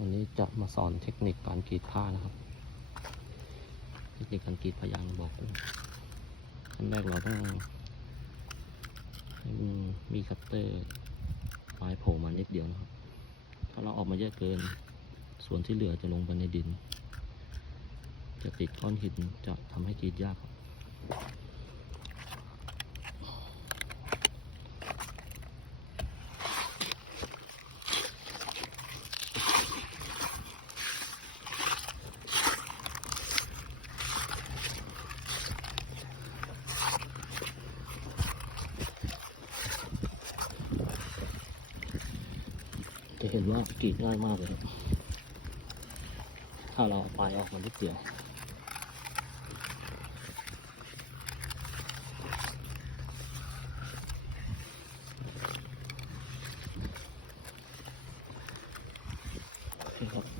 วันนี้จะมาสอนเทคนิคการกรีดผ้านะครับเทคนิคการกรีดผ้ายางบอกขั้นแรกเราต้องให้มันมีคัตเตอร์ปลายโผล่มานิดเดียวนะครับถ้าเราออกมาเยอะเกินส่วนที่เหลือจะลงไปในดินจะติดก้อนหินจะทำให้กรีดยากครับจะเห็นว่ากรีดง่ายมากเลยครับถ้าเราเอาปลายออกมานิดเดียวครับ